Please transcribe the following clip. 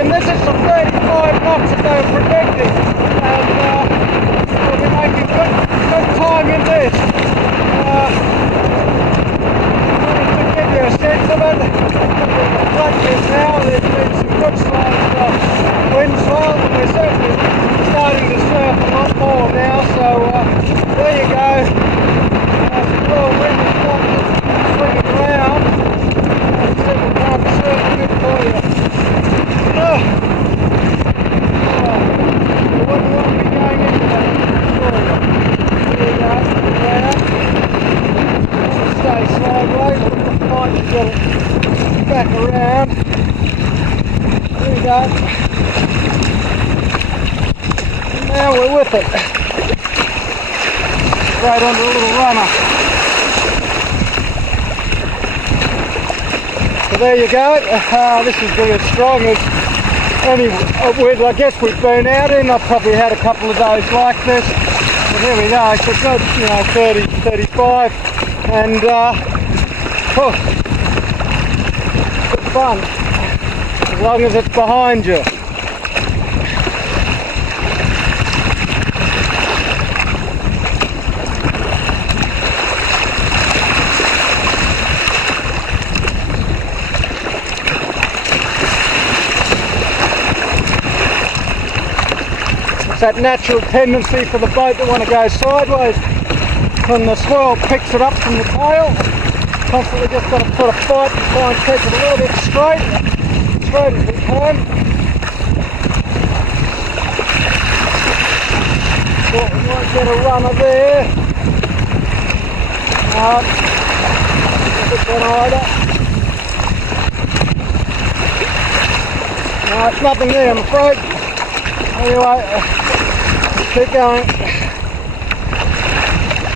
direction. This is the 35 knots that they were predicting, and we'll be making good time in this. To give you a sense of it, the flatness now, there's been some good slight wind swell, but we're certainly starting to surf a lot more now, so there you go. Some real wind is swinging around, and certainly can't surf a bit for you. You wouldn't want to be going into that for you. There you go, around. Stay sideways, might get it back around. There we go. And now we're with it. Right under a little runner. So there you go. This is really as strong as any wind I guess we've been out in. I've probably had a couple of days like this. But here we go. So good, 30, 35. And good fun, as long as it's behind you. It's that natural tendency for the boat to want to go sideways when the swell picks it up from the tail. Constantly just got to put a fight and try and keep it a little bit straight as we can. Thought we might get a runner there. A bit wider. No, it's nothing there, I'm afraid. Anyway, keep going.